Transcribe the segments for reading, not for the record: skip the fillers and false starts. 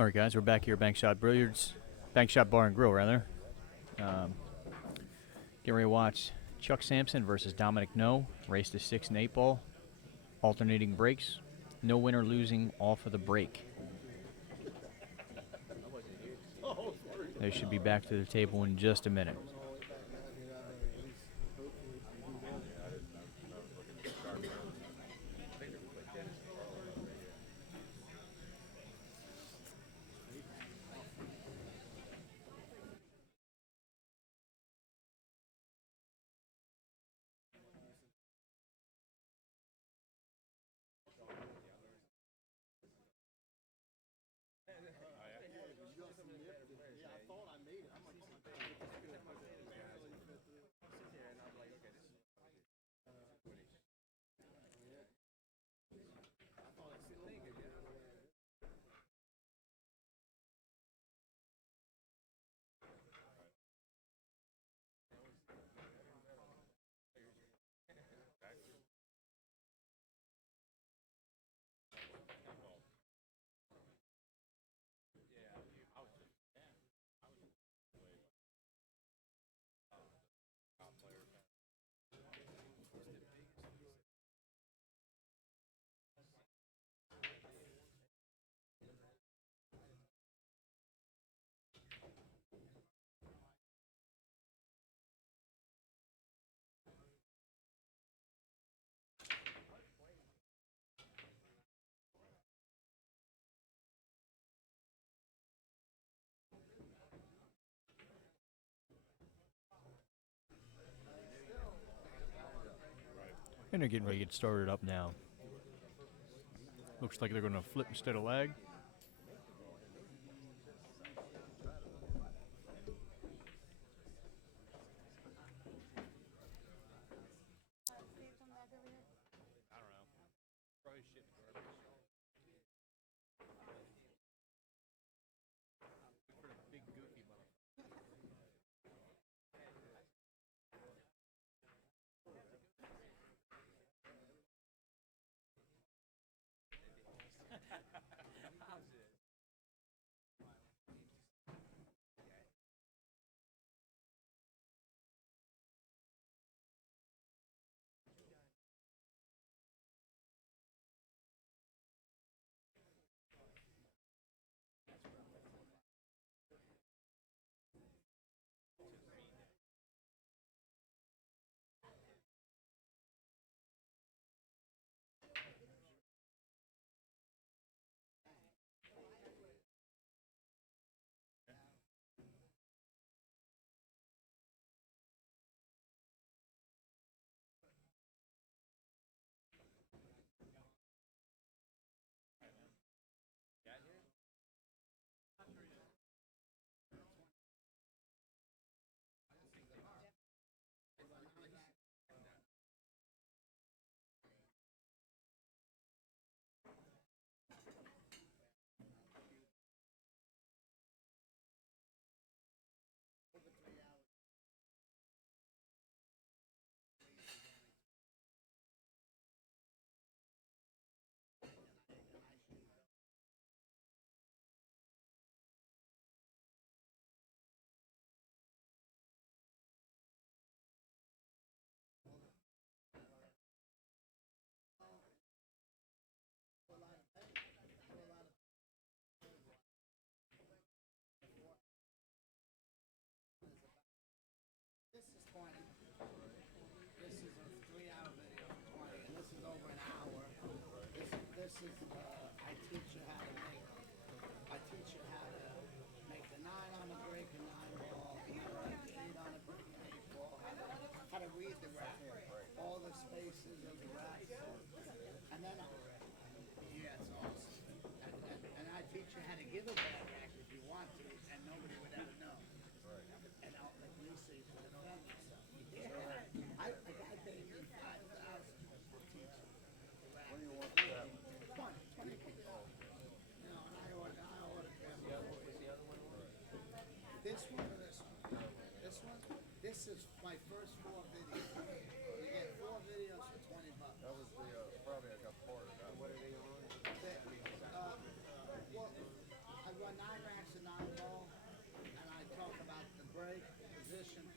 All right, guys, we're back here, Bank Shot Bar and Grill, rather. Um, Get ready to watch Chuck Sampson versus Dominic Noe. Race to 6 and 8 ball. Alternating breaks. No winner losing off of the break. They should be back to the table in just a minute. And they're getting ready to get started up now. Looks like they're going to flip instead of lag.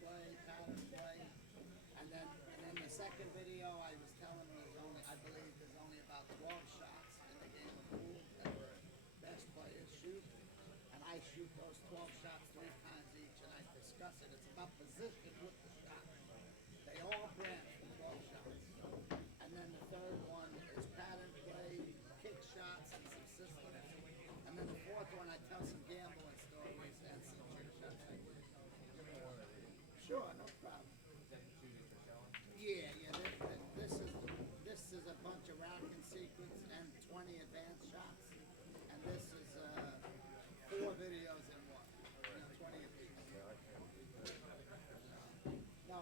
pattern play. And then the second video I was telling him was only, I believe there's only about 12 shots in the game of pool that best players shoot. And I shoot those 12 shots 3 times each, and I discuss it. It's about position with the shot. They all branch from 12 shots. And then the third one is pattern play, kick shots, and some systems. And then the fourth one, I tell some gambling stories and some trick shots. Sure, no problem. Yeah. This is a bunch of racking sequence and 20 advanced shots, and this is 4 videos in one, 20 apiece. No,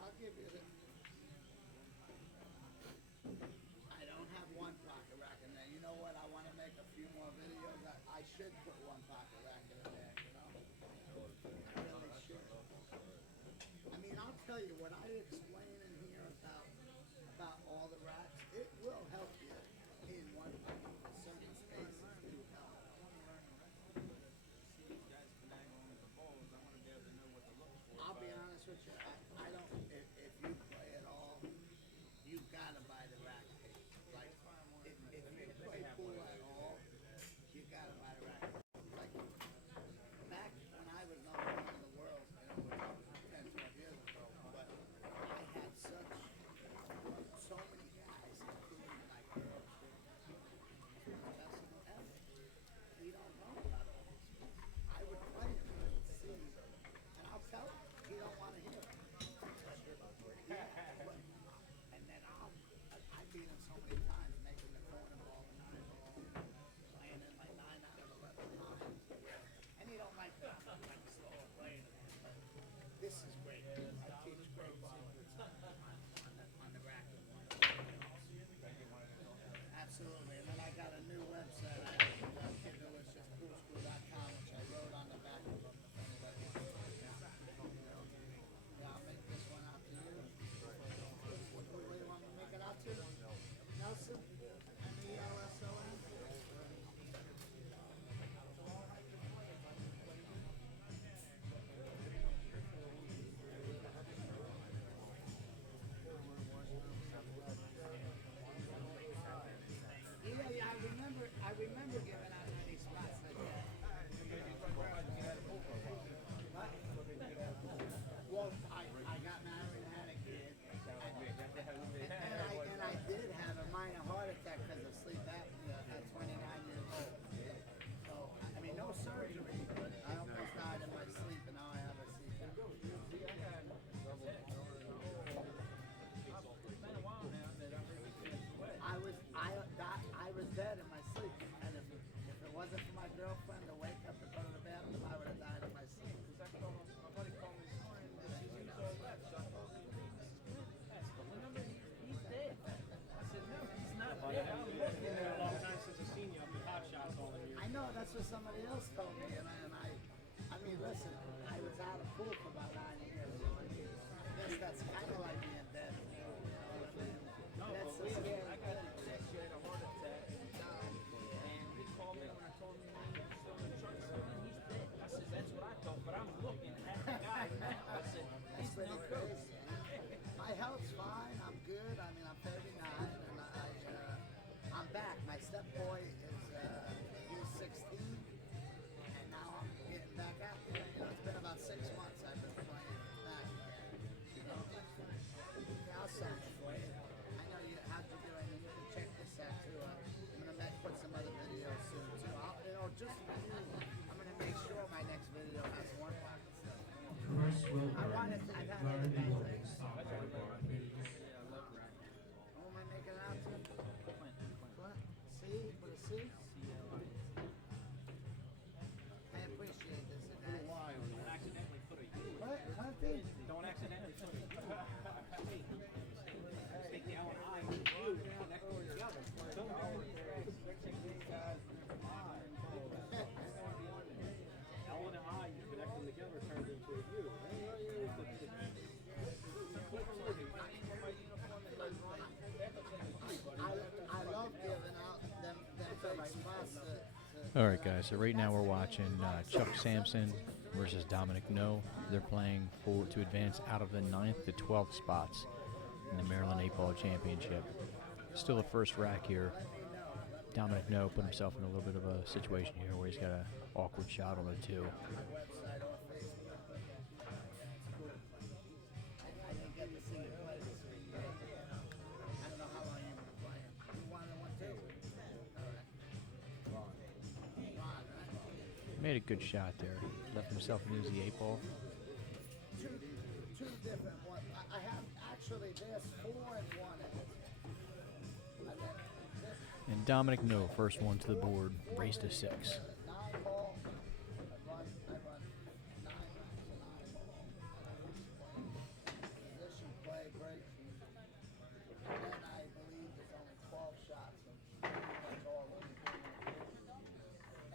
I'll give you the. I don't have one pocket rack in there. You know what? I want to make a few more videos. I should put one pocket rack in there. You know, I really should. I mean, I'll tell you what I explain in here about all the racks. It will help you in one pocket for certain spaces to help. I'll be honest with you. I don't. If you play at all, you gotta buy the rack case. Like, if you play pool at all, you gotta buy the rack. Like, back when I was number one in the world, and it was 10, 12 years ago, but I had so many guys, including like he don't know about all this. I would play him and see, and I'll tell him he don't want to hear it. And then I beat him so many times, making the corner ball and 9 ball, playing in like 9 out of 11 times. And he don't like that. I like to slow play. This is great. I teach great secrets on the racket. Absolutely. And then I got a new website. I have a kid who is just poolschool.com, which I wrote on the back of them. Yeah, I'll make this one out to you. What do you want me to make it out to? Nelson? Nelson? Yeah, I remember giving out many spots like that. What? Well, I got married and had a kid, and I did have a minor heart attack because of sleep apnea at 29 years old. So, I mean, no surgery, but I almost died in my sleep, and now I have a CPAP. I was dead in my sleep, and if it wasn't for my girlfriend to wake up and go to the bathroom, I would have died in my sleep. He's dead. I said, no, he's not dead. I've been looking there a long time since I've seen you up in Hot Shots all the years. I know, that's what somebody else told me, and I mean, listen, I was out of pool for about 9 years, so I guess that's kind of like being dead. You know what I mean? No, That's but a scary I got thing. a check, she had a heart attack, and he called me when I told him he was still in the truck. I said, he's dead. I said, that's what I thought, but I'm looking at the guy now. I said, That's he's pretty no crazy. good. My health's fine. I'm good. I mean, I'm 39, and I'm back. My stepboy is he's 16, and now I'm getting back out there. You know, it's been about 6 months I've been playing back. You know, yeah, I'll send it for you. I know you. How'd you do? I mean, you can check this out too. I'm gonna put some other videos soon too. Just for you, I'm gonna make sure my next video has one pocket stuff. Chris will I wanted. I've had guard the other open things. stop bar, please. Who am I making it out to? What? C? With a C? I appreciate this. Why? Don't accidentally put a U. What? Hunting? Don't accidentally put a U. Take the L and I with U connect them together. Don't do these guys. L and I, you connect them together, turns into a U. I love giving out them big spots to All right, guys. So right now we're watching Chuck Sampson versus Dominic Noe. They're playing to advance out of the 9th to 12th spots in the Maryland 8-Ball Championship. Still a first rack here. Dominic Noe put himself in a little bit of a situation here where he's got an awkward shot on the 2. Website or Facebook. It's cool. I didn't get to see you play this week. I don't know how long you were playing. You won one too? All right. Ron, right? Made a good shot there. Left himself an easy 8-ball. Two different ones. I have actually there's 4 and 1 in it. And then this And Dominic Noe, first one to the board, race to 6. 9 ball. I run 9 ball. Position play break. And then I believe there's only 12 shots and pretty much all of them.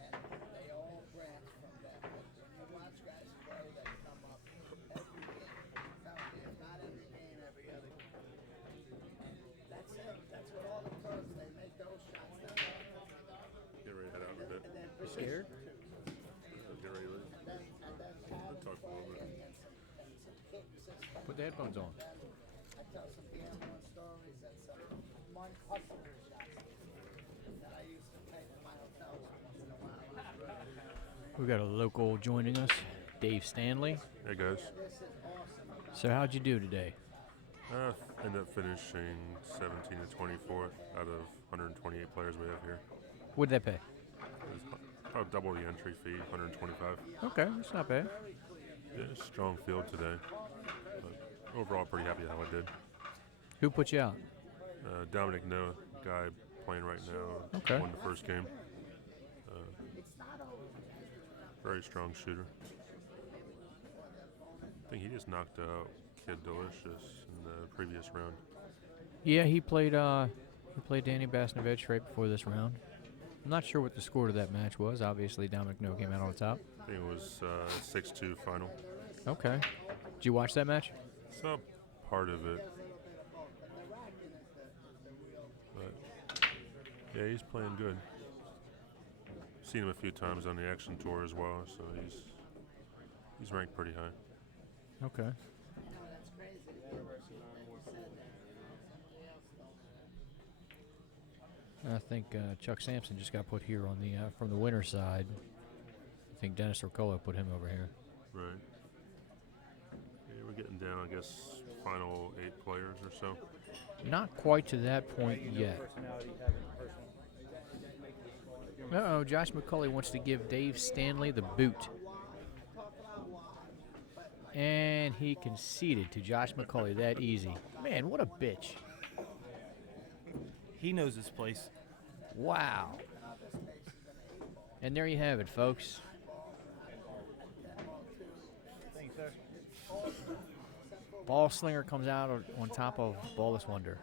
And they all branch from that. But when you watch guys play, they come up every game. Tell me, if not every game, every other game. That's it. That's what all the pros, they make those shots. Get ready to head out in a bit. And then Scared? Get ready to leave. and then Talk a little bit. and some kicks and stuff. Put the headphones on. I tell some gambling stories and some money hustler shots that I used to take in my hotels once in a while. We've got a local joining us, Dave Stanley. Hey guys. This is awesome. So how'd you do today? Ended up finishing 17 to 24 out of 128 players we have here. What'd that pay? It was about double the entry fee, 125. Okay, that's not bad. Yeah, strong field today. But overall, pretty happy how I did. Who put you out? Dominic Noe, guy playing right now, Okay. won the first game. Very strong shooter. I think he just knocked out Kid Delicious in the previous round. Yeah, he played Danny Basnovich right before this round. I'm not sure what the score to that match was. Obviously, Dominic Noe came out on top. I think it was 6-2 final. Okay. Did you watch that match? Saw part of it. But yeah, he's playing good. Seen him a few times on the Action Tour as well, so he's ranked pretty high. Okay. I think Chuck Sampson just got put here on the from the winner's side. I think Dennis Orcola put him over here. Right. Yeah, we're getting down, I guess, final 8 players or so. Not quite to that point yet. Uh-oh, Josh McCulley wants to give Dave Stanley the boot. And he conceded to Josh McCulley that easy. Man, what a bitch. He knows his place. Wow. And there you have it, folks. Thanks, sir. Ball Slinger comes out on top of Ballless Wonder.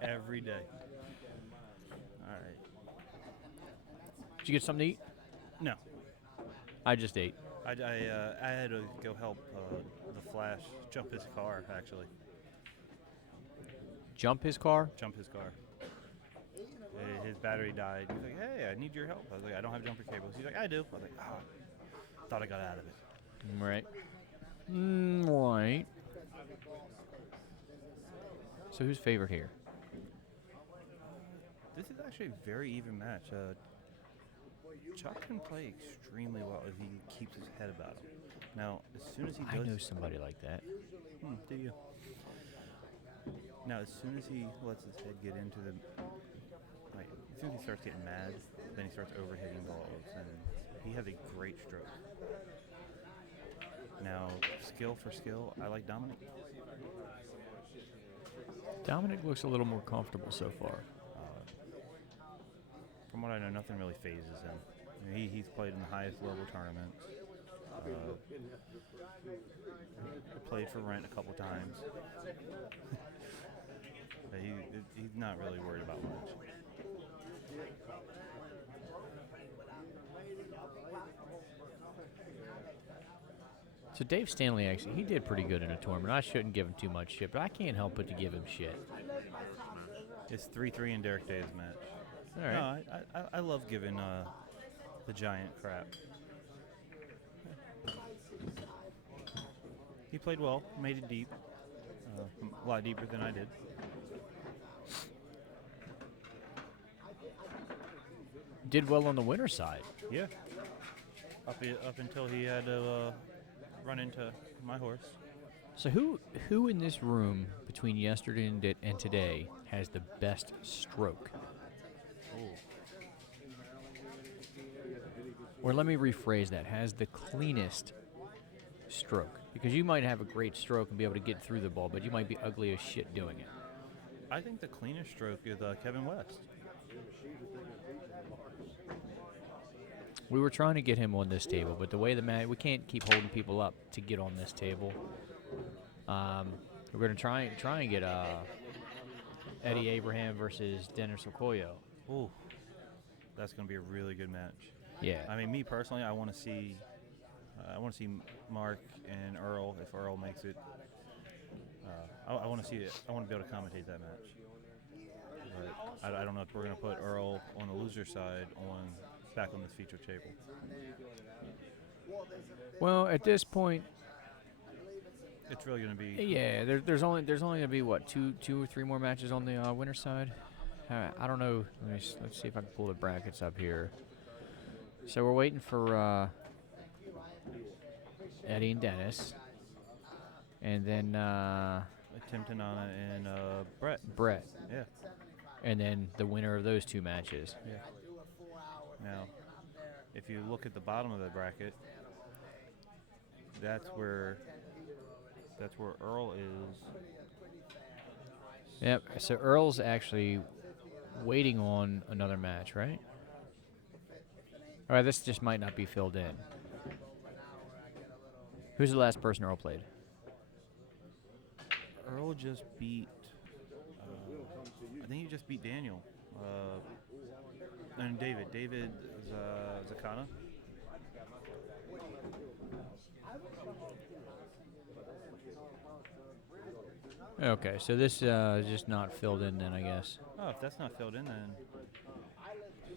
Every day. All right. Did you get something to eat? No, I just ate. I had to go help the Flash jump his car, actually. Jump his car? Jump his car. His battery died. He's like, hey, I need your help. I was like, I don't have jumper cables. He's like, I do. I was like, thought I got out of it. Right. Right. So who's favorite here? This is actually a very even match. Chuck can play extremely well if he keeps his head about him. Now, as soon as he I does... know somebody like that. Do you? Now, as soon as he lets his head get into the... Like, as soon as he starts getting mad, then he starts overhitting balls, and he has a great stroke. Now, skill for skill, I like Dominic. Dominic looks a little more comfortable so far. From what I know, nothing really phases him. I mean, he's played in the highest level tournaments. Played for Rent a couple times. But he's not really worried about much. So Dave Stanley, actually, he did pretty good in a tournament. I shouldn't give him too much shit, but I can't help but to give him shit. It's 3-3 in Derek Day's match. All right. No, I love giving the giant crap. played well, made it deep, a lot deeper than I did. Did well on the winner's side. Yeah. Up until he had to run into my horse. So who in this room between yesterday and today has the best stroke? Or let me rephrase that, has the cleanest stroke? Because you might have a great stroke and be able to get through the ball, but you might be ugly as shit doing it. I think the cleanest stroke is Kevin West. We were trying to get him on this table, but the way we can't keep holding people up to get on this table. We're going to try and get Eddie Abraham versus Dennis Okoye. Ooh, that's going to be a really good match. Yeah. I mean, me personally, I want to see Mark and Earl if Earl makes it. I want to see it. I want to be able to commentate that match. But I don't know if we're going to put Earl on the loser side back on this feature table. Well, at this point, it's really going to be. Yeah, there's only going to be what two or three more matches on the winner's side. I don't know. Let's see if I can pull the brackets up here. So we're waiting for Eddie and Dennis, and then Tim Tanana and Brett. Brett. Yeah. And then the winner of those two matches. Yeah. Now, if you look at the bottom of the bracket, that's where Earl is. Yep. So Earl's actually waiting on another match, right? All right, this just might not be filled in. Who's the last person Earl played? Earl just beat. I think he just beat Daniel. And David. David Zakana. Okay, so this is just not filled in then, I guess. Oh, if that's not filled in, then.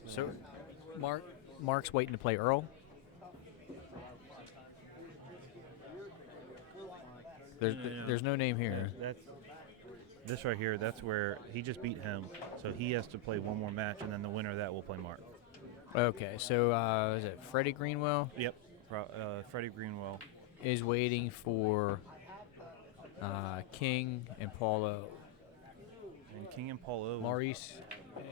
So, Mark's waiting to play Earl. There's no name here. This right here, that's where he just beat him, so he has to play one more match, and then the winner of that will play Mark. Okay, so is it Freddie Greenwell? Yep, Freddie Greenwell is waiting for King and Paulo. And King and Paulo. Maurice,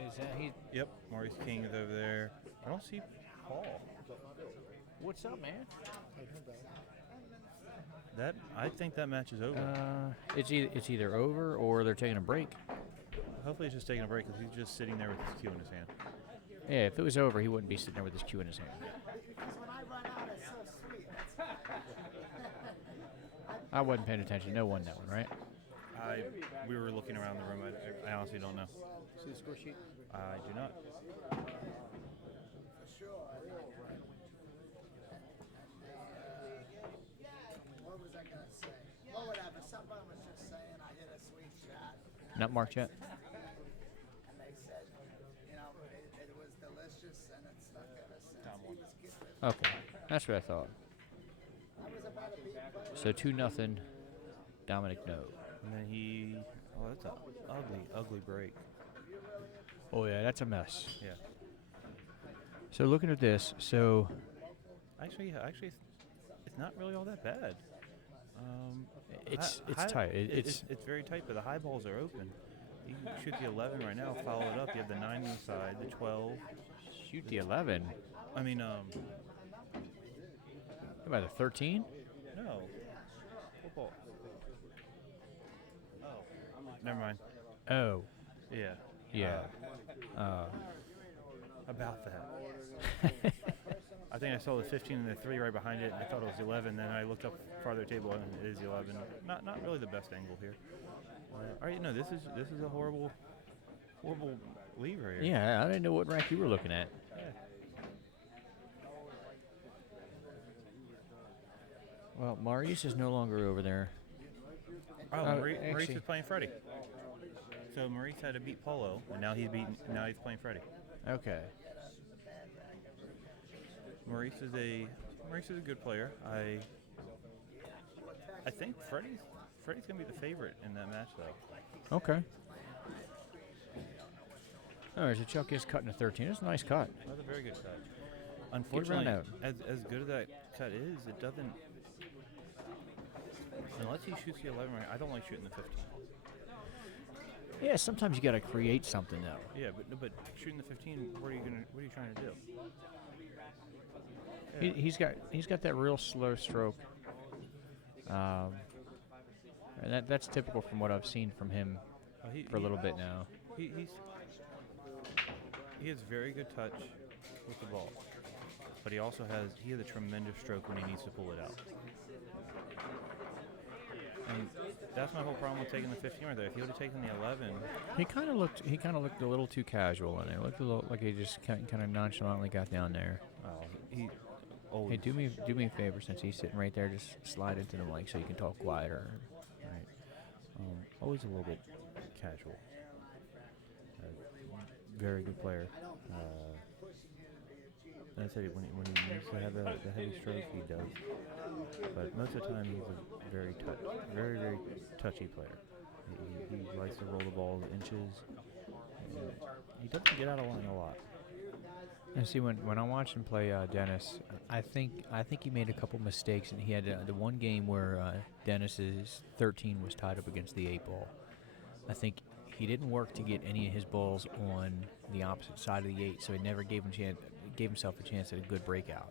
is that he? Yep, Maurice King is over there. I don't see Paul. What's up, man? I think that match is over. It's either over or they're taking a break. Hopefully he's just taking a break because he's just sitting there with his cue in his hand. Yeah, if it was over, he wouldn't be sitting there with his cue in his hand. Because when I run out, it's so sweet. I wasn't paying attention. No one that one, right? We were looking around the room. I honestly don't know. See the score sheet? I do not. For sure. What was I going to say? Well, whatever. Somebody was just saying I hit a sweet shot. Not marked yet? And they said, it was delicious and it stuck ever since. Okay, that's what I thought. I was about to beat So 2-0, Dominic Noe. And then that's an ugly break. Oh yeah, that's a mess. Yeah. So looking at this, so Actually, it's not really all that bad. it's tight. It's very tight, but the high balls are open. You can shoot the 11 right now. Follow it up. You have the 9 on the side, the 12. shoot the 11. I mean, About the 13? no. What ball? Oh, never mind. Oh, Yeah. yeah. About that. I think I saw the 15 and the 3 right behind it. I thought it was 11. Then I looked up farther table and it is 11. Not really the best angle here. All right, no, this is a horrible leave right here. Yeah, I didn't know what rank you were looking at. Yeah. Well, Maurice is no longer over there. Oh, Maurice actually- is playing Freddie. So Maurice had to beat Polo, and now he's playing Freddie. Okay. Maurice is a good player. I think Freddie's gonna be the favorite in that match, though. Okay. All right, so Chuck is cutting a 13. It's a nice cut. That's a very good cut. Unfortunately, out. as good as that cut is, it doesn't. Unless he shoots the 11 right, I don't like shooting the 15. Yeah, sometimes you got to create something though. Yeah, but shooting the 15, what are you trying to do? He's got that real slow stroke. And that's typical from what I've seen from him for a little bit now. He has very good touch with the ball, but he has a tremendous stroke when he needs to pull it out. And that's my whole problem with taking the 15 right there. If he would have taken the 11, He kind of looked a little too casual in it. It looked a little like he just kind of nonchalantly got down there. he Hey, do me a favor, since he's sitting right there, just slide into the mic so you can talk quieter. right, always a little bit casual. Very good player. And I said when he needs to have the heavy stroke, he does. But most of the time, he's a very very touchy player. He likes to roll the ball inches. And he doesn't get out of line a lot. And see, when I watched him play Dennis, I think he made a couple mistakes, and he had the one game where Dennis's 13 was tied up against the 8 ball. I think he didn't work to get any of his balls on the opposite side of the 8, so he never gave himself a chance at a good breakout.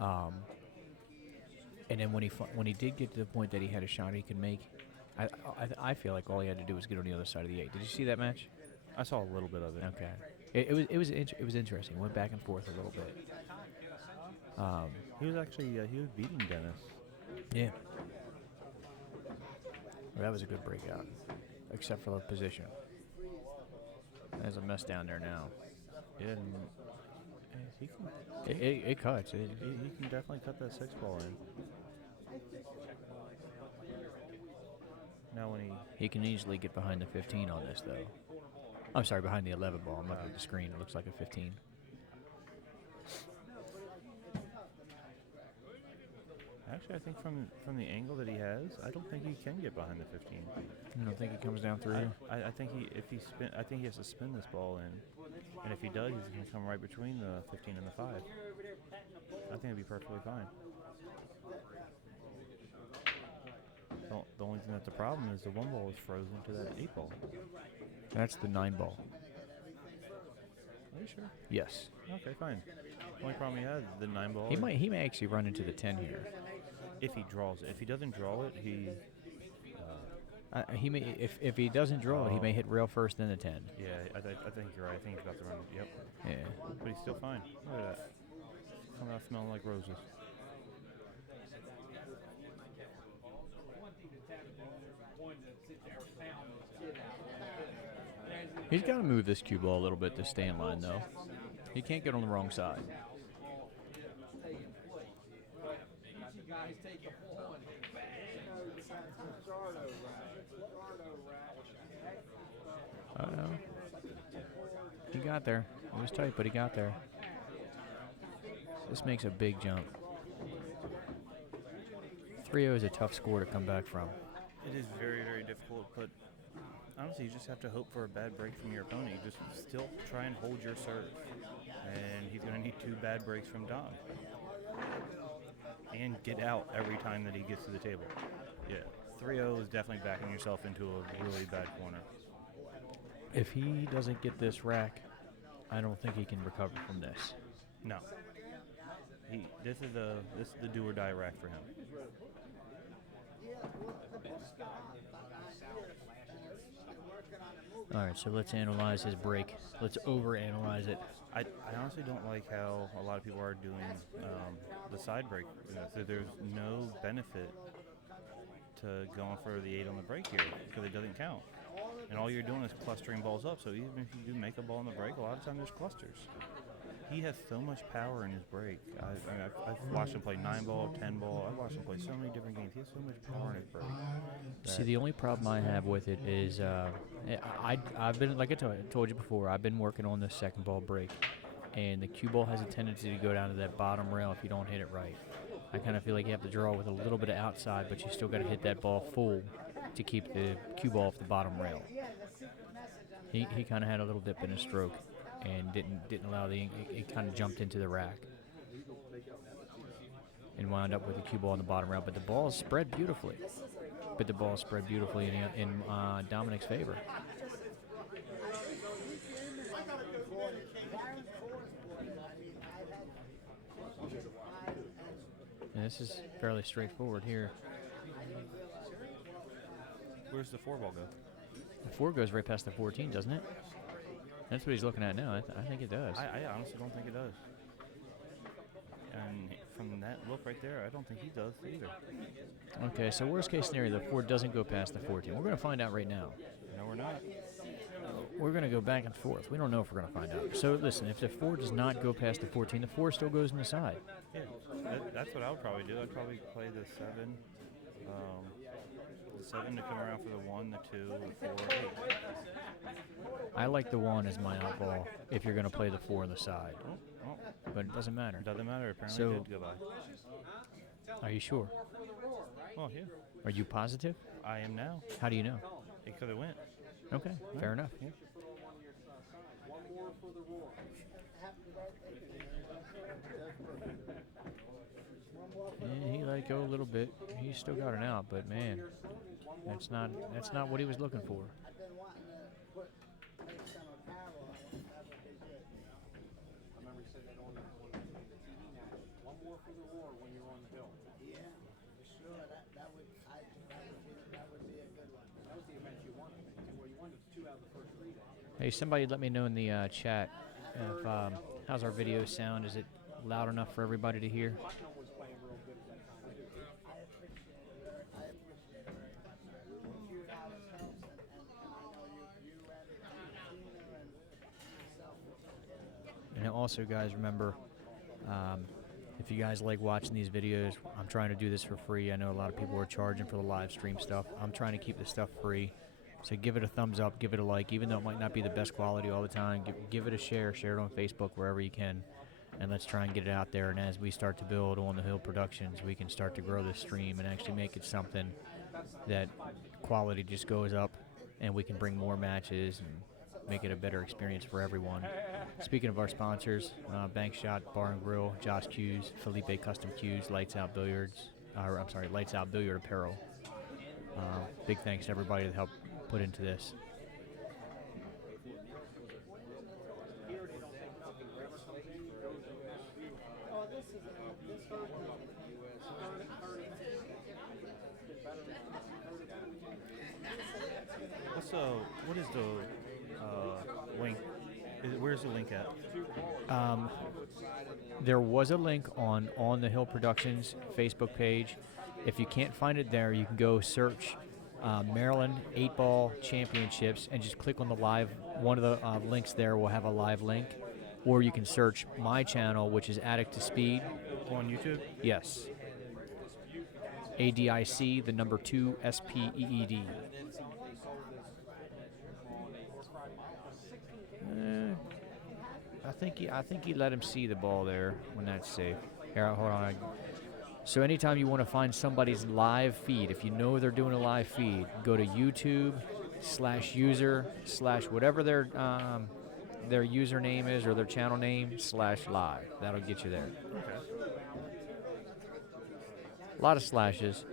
And then when he did get to the point that he had a shot he could make, I feel like all he had to do was get on the other side of the 8. Did you see that match? I saw a little bit of it. Okay. It was interesting. Went back and forth a little bit. He was beating Dennis. Yeah. Well, that was a good breakout, except for the position. There's a mess down there now. Yeah, and he can. It cuts. He can definitely cut that 6 ball in. Now when he can easily get behind the 15 on this though. I'm sorry, behind the 11 ball. I'm looking at the screen. It looks like a 15. Actually, I think from the angle that he has, I don't think he can get behind the 15. You don't think he comes down through? I think I think he has to spin this ball in, and if he does, he's going to come right between the 15 and the 5. I think it'd be perfectly fine. The only thing that's a problem is the 1 ball is frozen to that 8 ball. That's the 9 ball. Are you sure? Yes. Okay, fine. The only problem he has is the 9 ball. He may actually run into the 10 here. If he draws it. If he doesn't draw it, he may if he doesn't draw it, he may hit rail first, then the 10. Yeah, I think you're right. I think he's about to run it. Yep. Yeah. But he's still fine. Look at that. Coming out smelling like roses. He's got to move this cue ball a little bit to stay in line, though. He can't get on the wrong side. Uh-oh. He got there. It was tight, but he got there. This makes a big jump. 3-0 is a tough score to come back from. It is very, very difficult, but honestly, you just have to hope for a bad break from your opponent. You just still try and hold your serve. And he's going to need 2 bad breaks from Dom. And get out every time that he gets to the table. Yeah, 3-0 is definitely backing yourself into a really bad corner. If he doesn't get this rack, I don't think he can recover from this. No. This is the do or die rack for him. All right, so let's analyze his break. Let's overanalyze it. I honestly don't like how a lot of people are doing the side break. There's no benefit to going for the 8 on the break here because it doesn't count. And all you're doing is clustering balls up. So even if you do make a ball on the break, a lot of times there's clusters. He has so much power in his break. I've watched him play 9 ball, 10 ball. I've watched him play so many different games. He has so much power in his break. See, the only problem I have with it is I've been, like I told you before, I've been working on the second ball break. and the cue ball has a tendency to go down to that bottom rail if you don't hit it right. I kind of feel like you have to draw with a little bit of outside, but you still got to hit that ball full to keep the cue ball off the bottom rail. He kind of had a little dip in his stroke and didn't allow the ink. It kind of jumped into the rack and wound up with the cue ball on the bottom rail. But the ball spread beautifully. In Dominic's favor. And this is fairly straightforward here. Where's the 4 ball go? The 4 goes right past the 14, doesn't it? That's what he's looking at now. I think it does. I honestly don't think it does. And from that look right there, I don't think he does either. Okay, so worst case scenario, the 4 doesn't go past the 14. We're going to find out right now. No, we're not. We're going to go back and forth. We don't know if we're going to find out. So listen, if the 4 does not go past the 14, the 4 still goes in the side. Yeah, that's what I would probably do. I'd probably play the 7. The 7 to come around for the 1, the 2, the 4, 8. I like the 1 as my out ball if you're going to play the 4 on the side. Oh, But it doesn't matter. it doesn't matter. Apparently So- it did go by. Are you sure? Oh, yeah. Are you positive? I am now. How do you know? It could have went. Okay, fair enough. Yeah. Yeah, he let it go a little bit. He still got an out, but man, that's not what he was looking for. I've been wanting to make some apparel. That would be good. I remember you said that on the TV now. One more for the roar when you're on the hill. Yeah, for sure. That would be a good one. That was the event you won, I think, too, where you won 2 out of the first 3 days. Hey, somebody let me know in the chat if how's our video sound? Is it loud enough for everybody to hear? Bucknell was playing real good at that time. I appreciate it. You, Alex Sampson, and I know you and Tina and myself. And also, guys, remember, if you guys like watching these videos, I'm trying to do this for free. I know a lot of people are charging for the live stream stuff. I'm trying to keep this stuff free. So give it a thumbs up, give it a like, even though it might not be the best quality all the time. Give it a share it on Facebook, wherever you can. And let's try and get it out there. And as we start to build On the Hill Productions, we can start to grow this stream and actually make it something that quality just goes up, and we can bring more matches and make it a better experience for everyone. Speaking of our sponsors, Bank Shot Bar and Grill, Josh Cues, Felipe Custom Cues, Lights Out Billiard Apparel. Big thanks to everybody that helped put into this. What is the link? Where's the link at? There was a link on the Hill Productions Facebook page. If you can't find it there, you can go search Maryland 8-Ball Championships and just click on the live. One of the links there will have a live link. Or you can search my channel, which is Addict to Speed. On YouTube? Yes. ADIC, the number 2, SPEED. I think he let him see the ball there when that's safe. Here, hold on. So anytime you want to find somebody's live feed, if you know they're doing a live feed, go to YouTube/user/whatever their username is or their channel name /live. That'll get you there. A lot of slashes.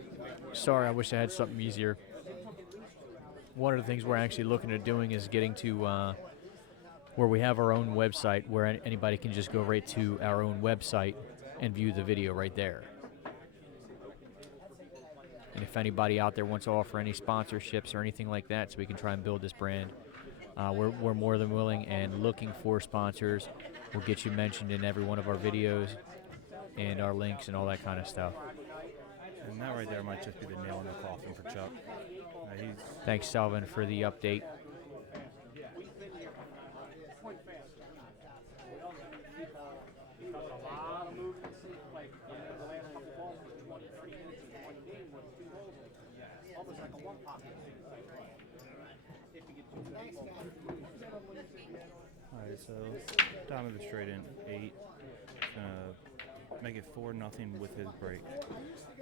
Sorry, I wish I had something easier. One of the things we're actually looking at doing is getting to where we have our own website where anybody can just go right to our own website and view the video right there. And if anybody out there wants to offer any sponsorships or anything like that so we can try and build this brand, we're more than willing and looking for sponsors. We'll get you mentioned in every one of our videos and our links and all that kind of stuff. And that right there might just be the nail in the coffin for Chuck. Thanks, Salvin, for the update. All right, right, so Dom with a straight in 8. Make it 4-0 with his break.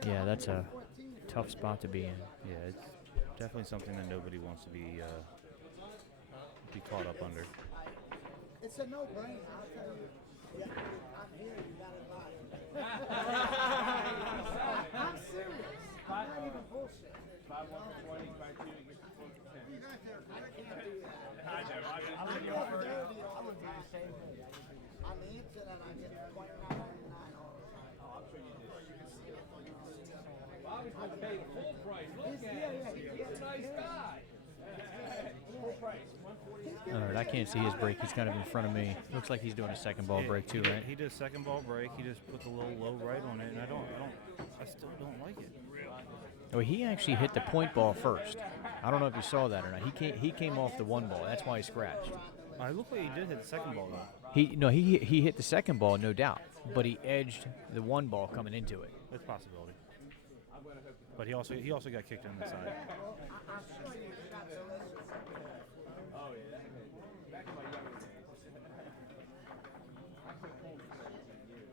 Yeah, that's a tough spot to be in. Yeah, it's definitely something that nobody wants to be caught up under. It's a no-brainer. I'll tell you. Yeah, I'm here. You got it live. I'm serious. I'm not even bullshit. 5 1 for 20, 5 2 to get the 4%. I can't do that. I know. I'm getting dirty all the time. On the internet, I get $29.99 all the time. Oh, I'm sure you did. Bobby's going to pay the full price. Look at him. He's a nice guy. Full price, 140. All right, I can't see his break. He's kind of in front of me. Looks like he's doing a second ball break too, right? He did a second ball break. He just put the little low right on it, and I still don't like it. Oh, he actually hit the point ball first. I don't know if you saw that or not. He came off the one ball. That's why he scratched. I look like he did hit the second ball though. He hit the second ball, no doubt, but he edged the one ball coming into it. That's a possibility. But he also got kicked on the side. Oh, yeah. Back in my younger days. I took home for 17 years.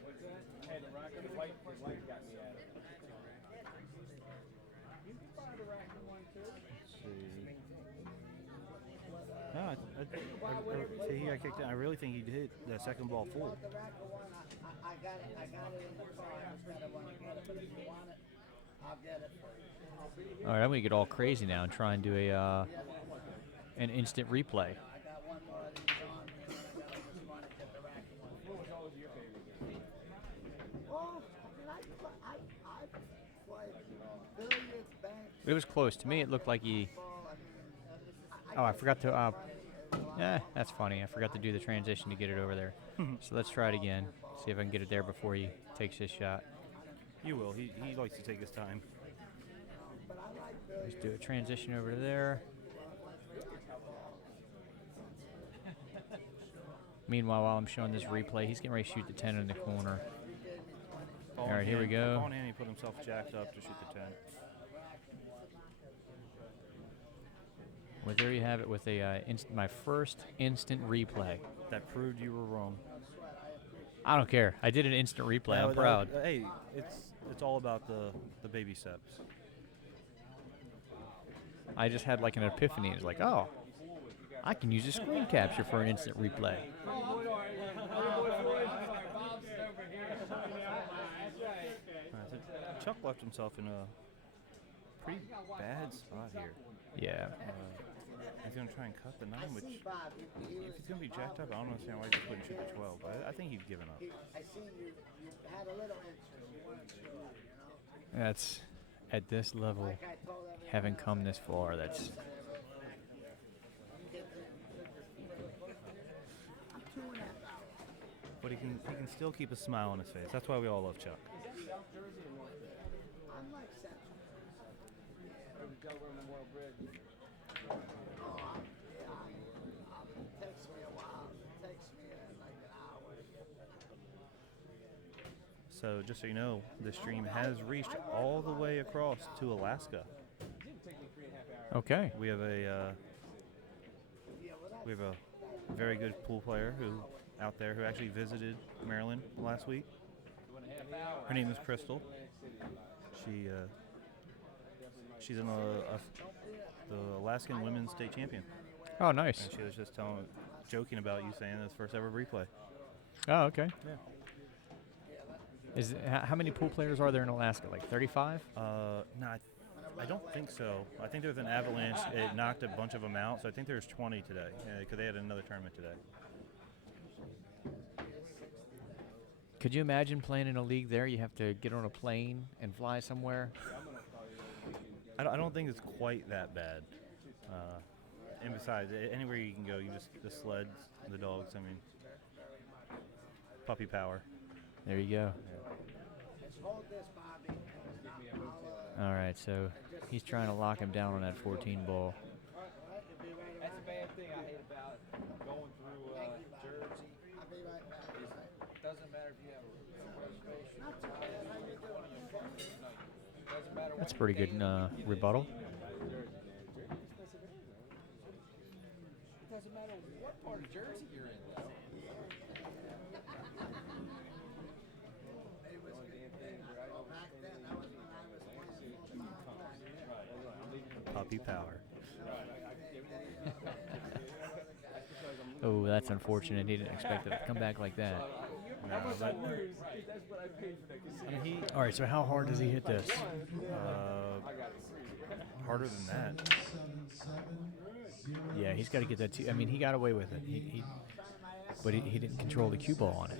What's that? I had the racket. The wife got me at it. You can buy the racket one too. No, see, he got kicked out. I really think he hit the second ball full. I got it in the car. I just gotta want to get it, but if you want it, I'll get it for you. All right, I'm gonna get all crazy now and try and do an instant replay. I got one more of these on me, and then I gotta just want to get the racket one. What was always your favorite game? Oh, I played billiards, bank, It was close to me. It looked like he. ball. Oh, I forgot to. That's funny. I forgot to do the transition to get it over there. So let's try it again. See if I can get it there before he takes his shot. You will. He likes to take his time. Let's do a transition over to there. Meanwhile, while I'm showing this replay, he's getting ready to shoot the 10 in the corner. All right, here we go. On hand, he put himself jacked up to shoot the 10. Well, there you have it with my first instant replay. That proved you were wrong. I don't care. I did an instant replay. I'm proud. Hey, it's all about the baby steps. I just had like an epiphany. It's like, oh, I can use a screen capture for an instant replay. So Chuck left himself in a pretty bad spot here. Yeah. He's going to try and cut the 9, which, if he's going to be jacked up, I don't understand why he just wouldn't shoot the 12. But I think he's given up. I seen you had a little interest. You weren't sure, you know? That's, at this level, Like I told everyone, having come this far, that's... But he can still keep a smile on his face. That's why we all love Chuck. I'm like Sampson. Delaware Memorial Bridge. It takes me a while. It takes me like an hour. So just so you know, the stream has reached all the way across to Alaska. Okay. We have a very good pool player who out there who actually visited Maryland last week. Her name is Crystal. She's in the Alaskan Women's State Champion. Oh, nice. And she was just joking about you saying it's first ever replay. Oh, okay. Yeah. How many pool players are there in Alaska? Like 35? No, I don't think so. I think there was an avalanche. It knocked a bunch of them out. So I think there's 20 today because they had another tournament today. Could you imagine playing in a league there? You have to get on a plane and fly somewhere. I don't think it's quite that bad. And besides, anywhere you can go, the sleds, the dogs. I mean, puppy power. There you go. Just hold this, Bobby. All right, so he's trying to lock him down on that 14 ball. That's a bad thing I hate about going through Jersey. I'll be right back. It doesn't matter if you have a reservation. Not too bad. How you doing? Doesn't matter That's what pretty good day rebuttal. doesn't matter what part of Jersey you're in, though. It was back then. That was when I was playing full time. Puppy power. Oh, that's unfortunate. He didn't expect it to come back like that. No, but That's what I paid for that casino. I mean, he All right, so how hard does he hit this? Harder than that. Yeah, he's got to get that. I mean, he got away with it. But he didn't control the cue ball on it.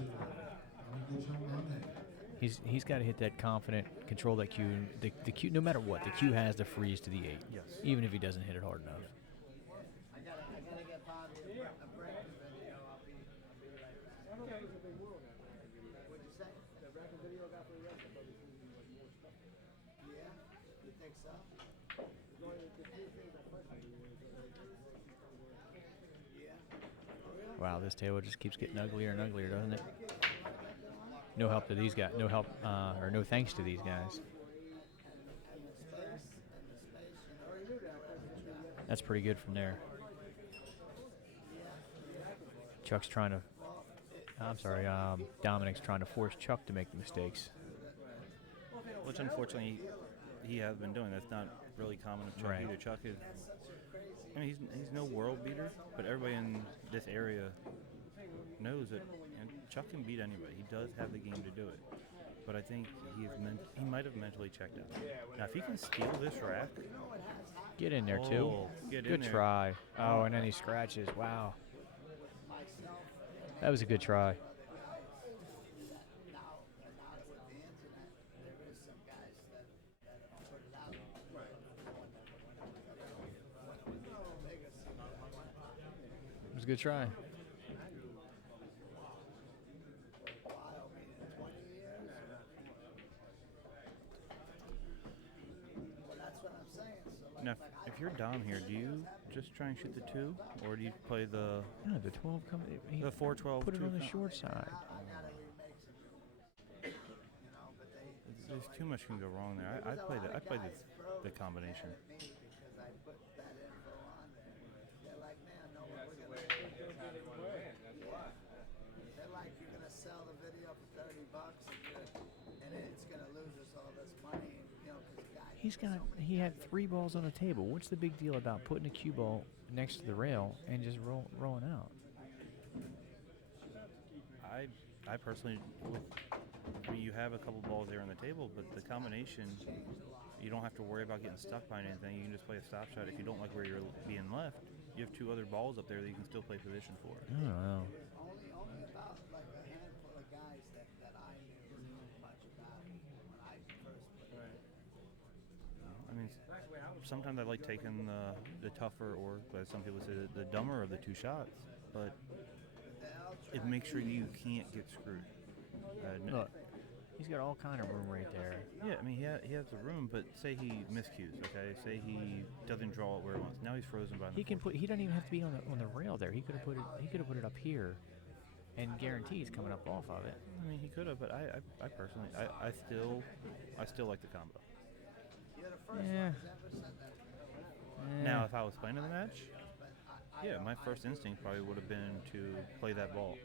He's got to hit that confident, control that cue. The cue, no matter what, the cue has to freeze to the 8. Yes. Even if he doesn't hit it hard enough. I gotta get Bobby a break video. I'll be right back. What'd you say? The record video got for the rest of them. Yeah, you think so? Yeah. Wow, this table just keeps getting uglier and uglier, doesn't it? No help to these guys. No help, or no thanks to these guys. That's pretty good from there. Chuck's trying to. I'm sorry. Dominic's trying to force Chuck to make the mistakes. Which unfortunately he has been doing. That's not really common of Chuck Right. either. Chuck is. I mean, he's no world beater, but everybody in this area knows it. And Chuck can beat anybody. He does have the game to do it. But I think he might have mentally checked out. Now, if he can steal this rack, Get in there, too. Get in Good there. try. Oh, and then he scratches. Wow. That was a good try. Now with the internet, there is some guys that put it out. It was a good try. While, meaning 20 years. Well, that's what I'm saying. So like, now if you're down here, do you just try and shoot the 2, or do you play the Yeah, the 12 come. He 4-12? put it on the 2? short side. I gotta remake some moves. You know, but There's too much can go wrong there. I play the combination. me because I put that info on there. They're like, man, no, we're gonna. They're like, you're gonna sell the video for $30 and it's gonna lose us all this money, you know, because the guy. He had 3 balls on the table. What's the big deal about putting a cue ball next to the rail and just rolling out? I personally, I mean, you have a couple balls there on the table, but the combination, you don't have to worry about getting stuck by anything. You can just play a stop shot. If you don't like where you're being left, you have 2 other balls up there that you can still play position for. I don't know. Only about like a handful of guys that I knew much about when I first played. I mean, sometimes I like taking the tougher, or as some people say, the dumber of the 2 shots, but it makes sure you can't get screwed. Look, he's got all kind of room right there. Yeah, I mean, he has the room, but say he miscues, okay? Say he doesn't draw it where he wants. Now he's frozen by the He can put. He doesn't even have to be on the rail there. He could have put it. He could have put it up here, and guarantees coming up off of it. I mean, he could have, but I personally, I still like the combo. You're the first Yeah. one who's ever said that. Now, if I was playing in the match, yeah, my first instinct probably would have been to play that ball.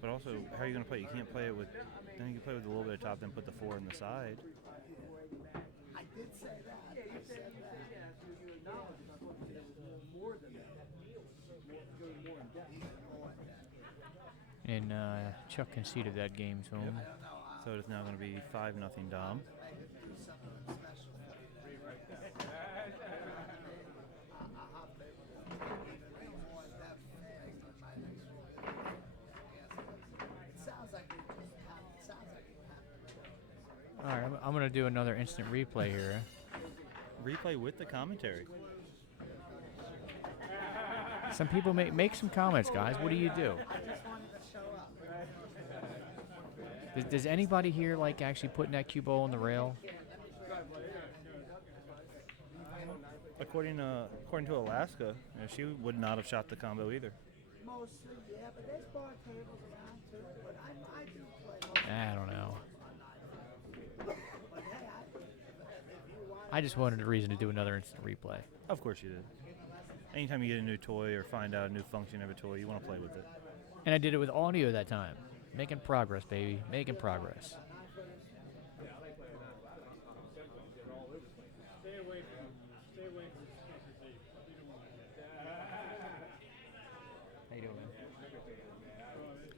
But also, how are you going to play? You can't play it with. Then you can play with a little bit of top, then put the 4 on the side. I did say that. I said that. And Chuck conceded that game to him. So it's now going to be 5-0 Dom. All right, I'm going to do another instant replay here. Replay with the commentary. Some people make some comments, guys. What do you do? Does anybody here like actually putting that cue ball on the rail? According to Alaska, she would not have shot the combo either. Mostly, yeah, but there's bar tables around too. But I do play. I don't know. But hey, if you want, I just wanted a reason to do another instant replay. Of course you did. anytime you get a new toy or find out a new function of a toy, you want to play with it. And I did it with audio that time. Making progress, baby. Making progress. How you doing, man?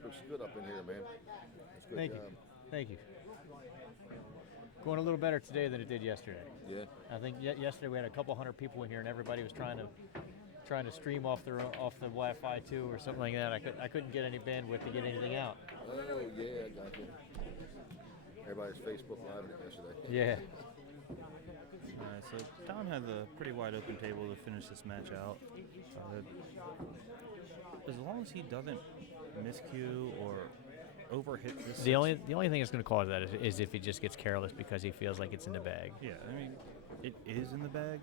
Looks good up in here, man. That's good Thank you. job. Thank you. Going a little better today than it did yesterday. Yeah. I think yesterday we had a couple hundred people in here, and everybody was trying to stream off the Wi-Fi too, or something like that. I couldn't get any bandwidth to get anything out. Oh, yeah, I got you. Everybody's Facebook Live it yesterday. Yeah. So Dom has a pretty wide open table to finish this match out. As long as he doesn't miscue or overhit this. The only thing that's going to cause that is if he just gets careless because he feels like it's in the bag. Yeah, I mean, it is in the bag.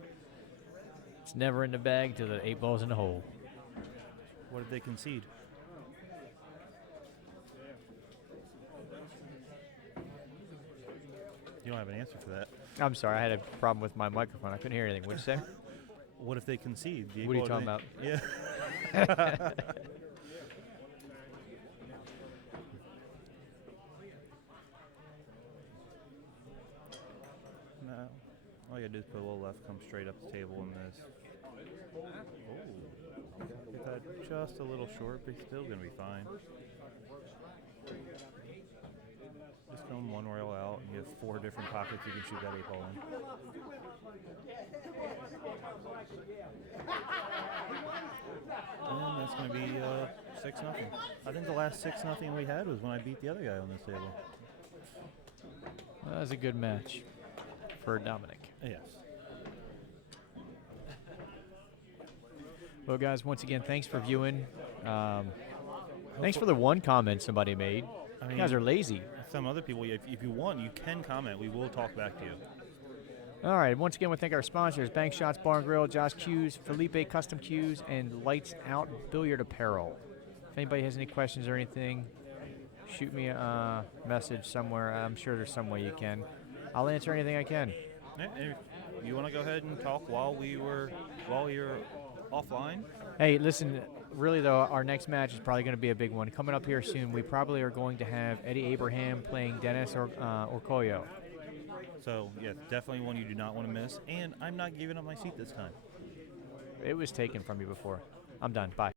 It's never in the bag till the 8 ball's in the hole. What did they concede? You don't have an answer for that. I'm sorry, I had a problem with my microphone. I couldn't hear anything. What'd you say? What if they concede? What are you talking about? Yeah. No. All you gotta do is put a little left, come straight up the table in this. Oh. Hit that just a little short, but he's still gonna be fine. Just come one rail out, and you have 4 different pockets you can shoot that 8 ball in. And that's going to be 6-0. I think the last 6-0 we had was when I beat the other guy on this table. That was a good match for Dominic. Yes. Well, guys, once again, thanks for viewing. Thanks for the one comment somebody made. I You guys are lazy. Some other people, if you want, you can comment. We will talk back to you. All right, once again, we thank our sponsors, Bank Shots Bar and Grill, Josh Cues, Felipe Custom Cues, and Lights Out Billiard Apparel. If anybody has any questions or anything, shoot me a message somewhere. I'm sure there's some way you can. I'll answer anything I can. Yeah, and if you want to go ahead and talk while you're offline? Hey, listen, really, though, our next match is probably going to be a big one. Coming up here soon, we probably are going to have Eddie Abraham playing Dennis Orcoyo. So, yes, definitely one you do not want to miss. And I'm not giving up my seat this time. It was taken from you before. I'm done. Bye.